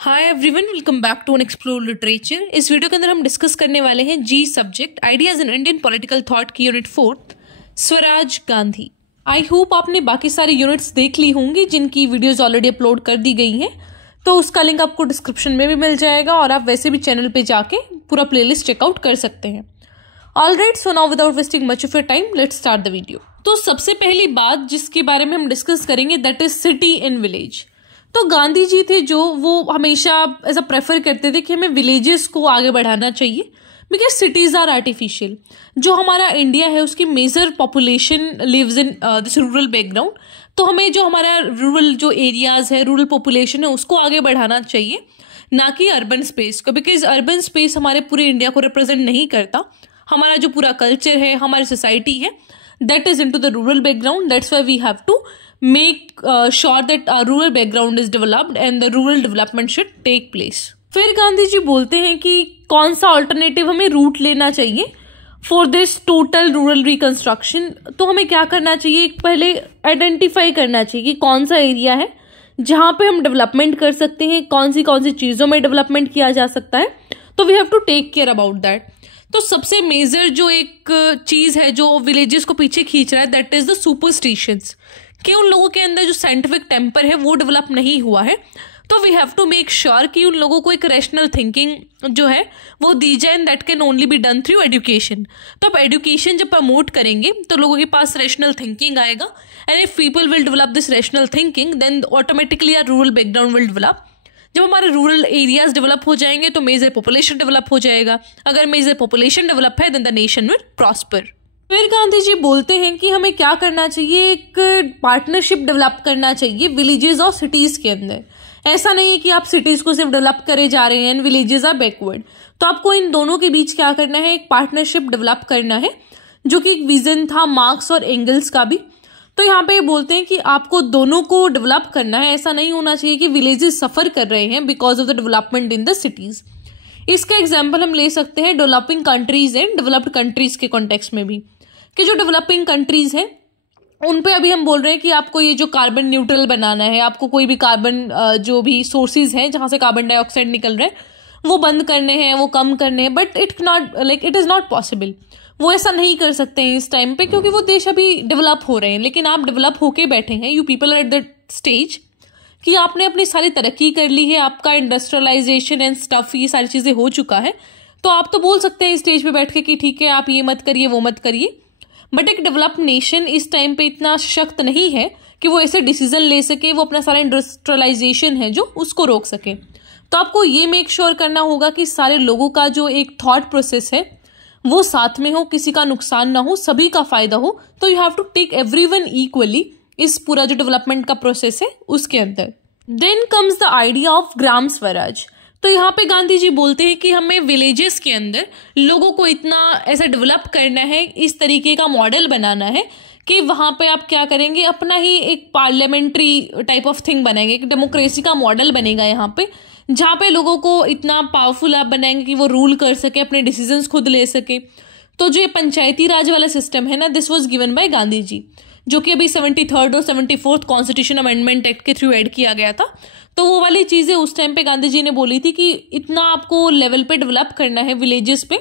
Hi everyone, welcome back to explore literature. इस video के अंदर हम डिस्कस करने वाले हैं जी subject ideas in Indian political thought की unit 4 Swaraj Gandhi. I hope आपने बाकी सारी यूनिट्स देख ली होंगी जिनकी वीडियोस ऑलरेडी अपलोड कर दी गई हैं, तो उसका लिंक आपको डिस्क्रिप्शन में भी मिल जाएगा और आप वैसे भी चैनल पे जाके पूरा प्लेलिस्ट चेकआउट कर सकते हैं। Alright, so now without wasting much of your time let's start the video. तो सबसे पहली बात जिसके बारे में हम डिस्कस करेंगे that is city in village. तो गांधी जी थे जो वो हमेशा ऐसा प्रेफर करते थे कि हमें विलेजेस को आगे बढ़ाना चाहिए बिकॉज सिटीज आर आर्टिफिशियल। जो हमारा इंडिया है उसकी major population lives in this rural background, तो हमें जो हमारा रूरल जो एरियाज है, रूरल पॉपुलेशन है, उसको आगे बढ़ाना चाहिए, ना कि अर्बन स्पेस को, बिकॉज अर्बन स्पेस हमारे पूरे इंडिया को रिप्रेजेंट नहीं करता। हमारा जो पूरा कल्चर है, हमारी सोसाइटी है, that is in to the rural background. That's why we have to make sure that our rural background is developed and the rural development should take place। फिर गांधी जी बोलते हैं कि कौन सा ऑल्टरनेटिव हमें रूट लेना चाहिए for this total rural reconstruction. तो हमें क्या करना चाहिए, पहले आइडेंटिफाई करना चाहिए कि कौन सा एरिया है जहां पे हम डेवलपमेंट कर सकते हैं, कौन सी चीजों में डेवलपमेंट किया जा सकता है। तो we have to take care about that. तो सबसे मेजर जो एक चीज है जो विलेजेस को पीछे खींच रहा है दैट इज द सुपरस्टिशंस, कि उन लोगों के अंदर जो साइंटिफिक टेम्पर है वो डेवलप नहीं हुआ है। तो we have to make sure कि उन लोगों को एक रैशनल थिंकिंग जो है वो दी जाए, and that can only be done through education. तो आप एजुकेशन जब प्रमोट करेंगे तो लोगों के पास रैशनल थिंकिंग आएगा, and if people will develop this rational thinking then automatically our rural background will develop. जब हमारे रूरल एरियाज डेवलप हो जाएंगे तो मेजर पॉपुलेशन डेवलप हो जाएगा। अगर मेजर पॉपुलेशन डेवलप है then the nation will prosper. फिर गांधी जी बोलते हैं कि हमें क्या करना चाहिए, एक पार्टनरशिप डेवलप करना चाहिए विलेजेस और सिटीज के अंदर। ऐसा नहीं है कि आप सिटीज को सिर्फ डेवलप करे जा रहे हैं एंड विलेजेस आर बैकवर्ड। तो आपको इन दोनों के बीच क्या करना है, एक पार्टनरशिप डेवलप करना है, जो कि एक विजन था मार्क्स और एंगल्स का भी। तो यहाँ पे बोलते हैं कि आपको दोनों को डेवलप करना है। ऐसा नहीं होना चाहिए कि विलेजेस सफर कर रहे हैं because of the development in the cities. इसका एग्जाम्पल हम ले सकते हैं developing countries and developed countries के कॉन्टेक्स्ट में भी, कि जो डेवलपिंग कंट्रीज हैं उन पे अभी हम बोल रहे हैं कि आपको ये जो कार्बन न्यूट्रल बनाना है, आपको कोई भी कार्बन जो भी सोर्सेज हैं जहां से कार्बन डाइऑक्साइड निकल रहा है वो बंद करने हैं, वो कम करने हैं, but it is not possible. वो ऐसा नहीं कर सकते हैं इस टाइम पे क्योंकि वो देश अभी डेवलप हो रहे हैं। लेकिन आप डेवलप होके बैठे हैं, you people are at the stage कि आपने अपनी सारी तरक्की कर ली है, आपका इंडस्ट्रियलाइजेशन एंड स्टफ ये सारी चीजें हो चुका है। तो आप तो बोल सकते हैं स्टेज पे बैठ के कि ठीक है आप ये मत करिए वो मत करिए, बट एक डेवलप्ड नेशन इस टाइम पे इतना सशक्त नहीं है कि वो ऐसे डिसीजन ले सके, वो अपना सारा इंडस्ट्रियलाइजेशन है जो उसको रोक सके। तो आपको ये मेक श्योर करना होगा कि सारे लोगों का जो एक थॉट प्रोसेस है वो साथ में हो, किसी का नुकसान ना हो, सभी का फायदा हो। तो you have to take everyone equally इस पूरा जो डेवलपमेंट का प्रोसेस है उसके अंदर। Then comes the idea of Gram Swaraj. तो यहाँ पे गांधी जी बोलते हैं कि हमें विलेजेस के अंदर लोगों को इतना ऐसा डेवलप करना है, इस तरीके का मॉडल बनाना है कि वहां पे आप क्या करेंगे, अपना ही एक पार्लियामेंट्री टाइप ऑफ थिंग बनाएंगे, एक डेमोक्रेसी का मॉडल बनेगा यहाँ पे, जहाँ पे लोगों को इतना पावरफुल आप बनाएंगे कि वो रूल कर सके, अपने डिसीजंस खुद ले सके। तो जो ये पंचायती राज वाला सिस्टम है ना, this was given by Gandhi ji, जो कि अभी 73rd और 74th कॉन्स्टिट्यूशन अमेंडमेंट एक्ट के थ्रू ऐड किया गया था। तो वो वाली चीजें उस टाइम पे गांधी जी ने बोली थी कि इतना आपको लेवल पे डेवलप करना है विलेजेस पे,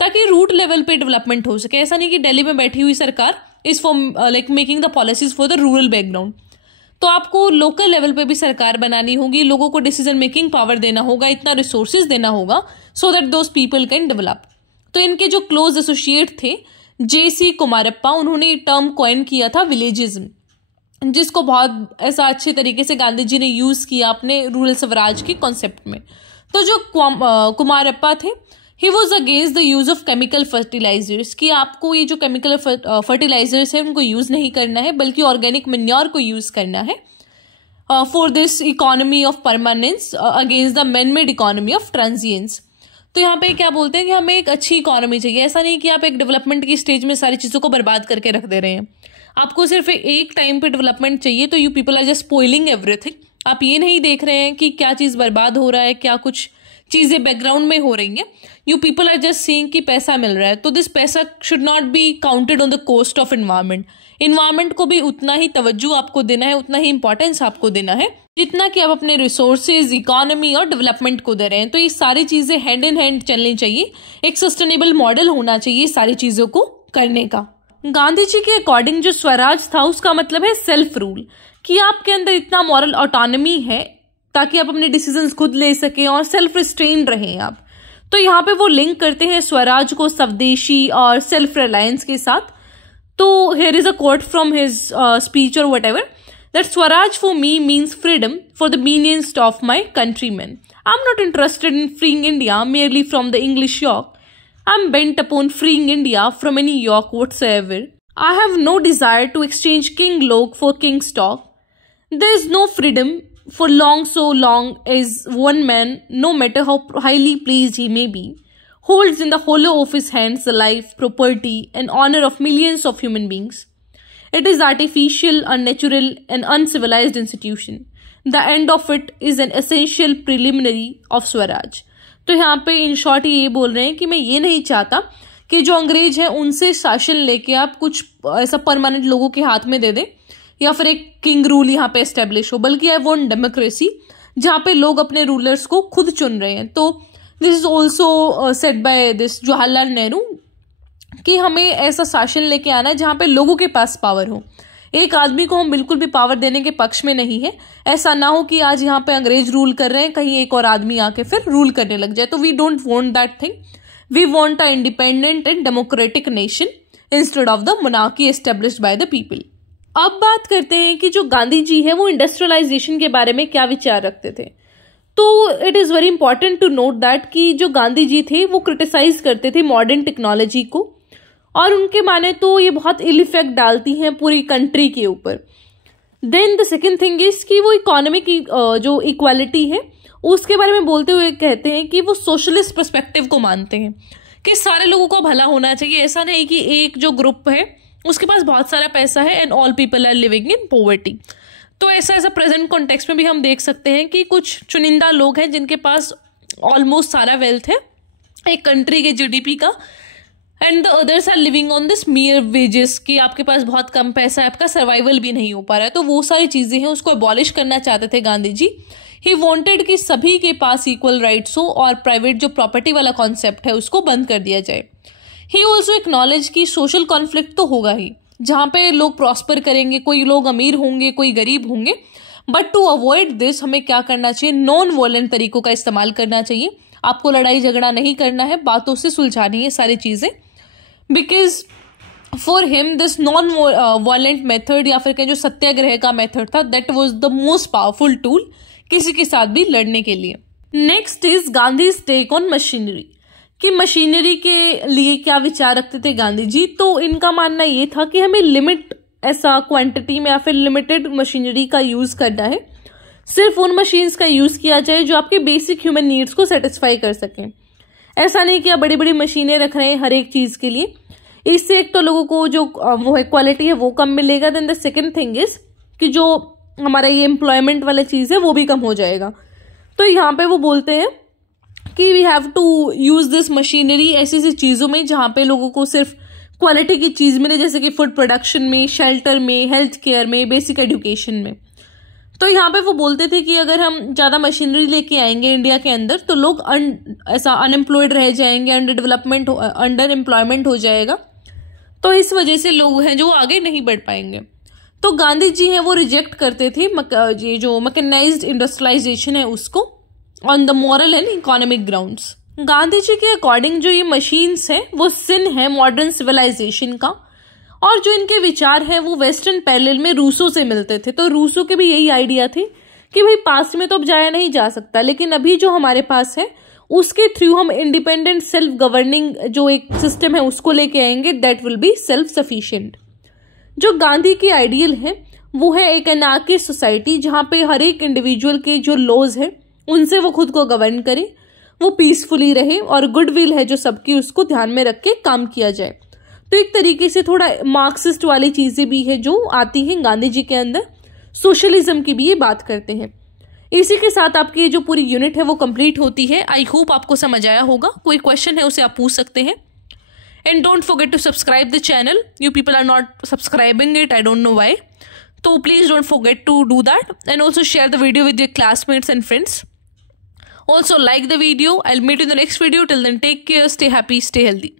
ताकि रूट लेवल पे डेवलपमेंट हो सके। ऐसा नहीं कि दिल्ली में बैठी हुई सरकार is for like making the policies for the rural background. तो आपको लोकल लेवल पे भी सरकार बनानी होगी, लोगों को डिसीजन मेकिंग पावर देना होगा, इतना रिसोर्सेज देना होगा so that those people can develop. तो इनके जो क्लोज एसोसिएट थे J.C. कुमारप्पा, उन्होंने टर्म कॉइन किया था विलेजिज्म, जिसको बहुत ऐसा अच्छे तरीके से गांधी जी ने यूज किया अपने रूरल स्वराज के कॉन्सेप्ट में। तो जो कुमारप्पा थे, he was against the use of chemical fertilizers, कि आपको ये जो केमिकल फर्टिलाइजर्स है उनको यूज नहीं करना है बल्कि ऑर्गेनिक मैन्योर को यूज करना है for this economy of permanence against the man made economy of transience. तो यहाँ पे क्या बोलते हैं कि हमें एक अच्छी इकोनॉमी चाहिए। ऐसा नहीं कि आप एक डेवलपमेंट की स्टेज में सारी चीज़ों को बर्बाद करके रख दे रहे हैं। आपको सिर्फ एक टाइम पे डेवलपमेंट चाहिए, तो you people are just spoiling everything. आप ये नहीं देख रहे हैं कि क्या चीज़ बर्बाद हो रहा है, क्या कुछ चीज़ें बैकग्राउंड में हो रही हैं, you people are just seeing कि पैसा मिल रहा है, तो दिस पैसा should not be counted on the cost of environment. Environment को भी उतना ही तवज्जो आपको देना है, उतना ही इंपॉर्टेंस आपको देना है जितना कि आप अपने रिसोर्सेज, इकोनॉमी और डेवलपमेंट को दे रहे हैं। तो ये सारी चीज़ें हैंड इन हैंड चलनी चाहिए, एक सस्टेनेबल मॉडल होना चाहिए सारी चीज़ों को करने का। गांधी जी के अकॉर्डिंग जो स्वराज था उसका मतलब है सेल्फ रूल, कि आपके अंदर इतना मॉरल ऑटोनॉमी है ताकि आप अपने डिसीजंस खुद ले सकें और सेल्फ रिस्ट्रेन रहें आप। तो यहाँ पे वो लिंक करते हैं स्वराज को स्वदेशी और सेल्फ रिलायंस के साथ। तो here is a quote from his speech और whatever, that Swaraj for me means freedom for the millions of my countrymen. I'm not interested in freeing India merely from the English yoke. I'm bent upon freeing India from any yoke whatsoever. I have no desire to exchange King Lok for King Stock. There is no freedom for so long as one man, no matter how highly pleased he may be, holds in the hollow of his hands the life, property, and honor of millions of human beings. It is artificial, unnatural, and uncivilized institution. The end of it is an essential preliminary of Swaraj. तो यहाँ पे in short ये बोल रहे हैं कि मैं ये नहीं चाहता कि जो अंग्रेज हैं उनसे शासन लेके आप कुछ ऐसा परमानेंट लोगों के हाथ में दे दें या फिर एक किंग रूल यहाँ पे एस्टेब्लिश हो, बल्कि आई वॉन्ट डेमोक्रेसी जहाँ पे लोग अपने रूलर्स को खुद चुन रहे हैं। तो this is also said by this Jawaharlal Nehru कि हमें ऐसा शासन लेके आना है जहाँ पे लोगों के पास पावर हो। एक आदमी को हम बिल्कुल भी पावर देने के पक्ष में नहीं है। ऐसा ना हो कि आज यहाँ पे अंग्रेज रूल कर रहे हैं, कहीं एक और आदमी आके फिर रूल करने लग जाए। तो we don't want that thing. We want a independent and democratic nation instead of the monarchy established by the people. अब बात करते हैं कि जो गांधी जी है वो इंडस्ट्रियलाइजेशन के बारे में क्या विचार रखते थे। तो it is very important to note that कि जो गांधी जी थे वो क्रिटिसाइज करते थे मॉडर्न टेक्नोलॉजी को, और उनके माने तो ये बहुत इल इफेक्ट डालती हैं पूरी कंट्री के ऊपर। Then the second thing is कि वो इकोनॉमी की जो इक्वालिटी है उसके बारे में बोलते हुए कहते हैं कि वो सोशलिस्ट पर्सपेक्टिव को मानते हैं कि सारे लोगों को भला होना चाहिए। ऐसा नहीं कि एक जो ग्रुप है उसके पास बहुत सारा पैसा है and all people are living in poverty. तो ऐसा प्रेजेंट कॉन्टेक्स्ट में भी हम देख सकते हैं कि कुछ चुनिंदा लोग हैं जिनके पास ऑलमोस्ट सारा वेल्थ है एक कंट्री के जीडीपी का, and the others are living on this mere wages कि आपके पास बहुत कम पैसा है, आपका सर्वाइवल भी नहीं हो पा रहा है। तो वो सारी चीज़ें हैं उसको अबॉलिश करना चाहते थे गांधी जी। ही वॉन्टेड कि सभी के पास इक्वल राइट्स हो और प्राइवेट जो प्रॉपर्टी वाला कॉन्सेप्ट है उसको बंद कर दिया जाए। ही ऑल्सो एक्नॉलेज कि सोशल कॉन्फ्लिक्ट तो होगा ही, जहाँ पे लोग प्रॉस्पर करेंगे, कोई लोग अमीर होंगे, कोई गरीब होंगे, बट टू अवॉइड दिस हमें क्या करना चाहिए, नॉन वॉयलेंट तरीकों का इस्तेमाल करना चाहिए। आपको लड़ाई झगड़ा नहीं करना है, बातों से सुलझानी है सारी चीज़ें। Because for him this non violent method या फिर कहें जो सत्याग्रह का मेथड था that was the most powerful tool किसी के साथ भी लड़ने के लिए। Next is Gandhi's take on machinery, कि मशीनरी के लिए क्या विचार रखते थे गांधी जी। तो इनका मानना ये था कि हमें लिमिट ऐसा क्वांटिटी में या फिर लिमिटेड मशीनरी का यूज करना है, सिर्फ उन मशीन्स का यूज किया जाए जो आपके बेसिक ह्यूमन नीड्स को सेटिस्फाई कर सकें। ऐसा नहीं कि आप बड़ी बड़ी मशीनें रख रहे हैं हर एक चीज के लिए, इससे एक तो लोगों को जो वो है क्वालिटी है वो कम मिलेगा। Then the second thing is कि जो हमारा ये एम्प्लॉयमेंट वाला चीज है वो भी कम हो जाएगा। तो यहाँ पे वो बोलते हैं कि we have to use this machinery ऐसी ऐसी चीजों में जहाँ पे लोगों को सिर्फ क्वालिटी की चीज मिले, जैसे कि फूड प्रोडक्शन में, शेल्टर में, हेल्थ केयर में, बेसिक एजुकेशन में। तो यहाँ पे वो बोलते थे कि अगर हम ज़्यादा मशीनरी लेके आएंगे इंडिया के अंदर तो लोग ऐसा अनएम्प्लॉयड रह जाएंगे, अंडर एम्प्लॉयमेंट हो जाएगा। तो इस वजह से लोग हैं जो आगे नहीं बढ़ पाएंगे। तो गांधी जी हैं वो रिजेक्ट करते थे ये जो मैकेनाइज्ड इंडस्ट्रियलाइजेशन है उसको on the moral and economic grounds. Gandhi ji के अकॉर्डिंग जो ये मशीन्स हैं वो सिन है मॉडर्न सिविलाइजेशन का, और जो इनके विचार हैं वो वेस्टर्न पैरेलल में रूसो से मिलते थे। तो रूसो के भी यही आइडिया थे कि भाई पास्ट में तो अब जाया नहीं जा सकता, लेकिन अभी जो हमारे पास है उसके थ्रू हम इंडिपेंडेंट सेल्फ गवर्निंग जो एक सिस्टम है उसको लेके आएंगे, that will be self sufficient. जो गांधी की आइडियल है वो है एक एनार्किस्ट सोसाइटी जहाँ पे हर एक इंडिविजुअल के जो लॉज है उनसे वो खुद को गवर्न करे, वो पीसफुली रहे और गुडविल है जो सबकी उसको ध्यान में रख के काम किया जाए। तो एक तरीके से थोड़ा मार्क्सिस्ट वाली चीजें भी है जो आती हैं गांधी जी के अंदर, सोशलिज्म की भी ये बात करते हैं। इसी के साथ आपकी जो पूरी यूनिट है वो कंप्लीट होती है। आई होप आपको समझ आया होगा। कोई क्वेश्चन है उसे आप पूछ सकते हैं। And don't forget to subscribe the channel. You people are not subscribing it, I don't know why. तो please don't forget to do that and also share the video with your classmates and friends. Also like the video. I'll meet you in the next video. Till then, take care, stay happy, stay healthy.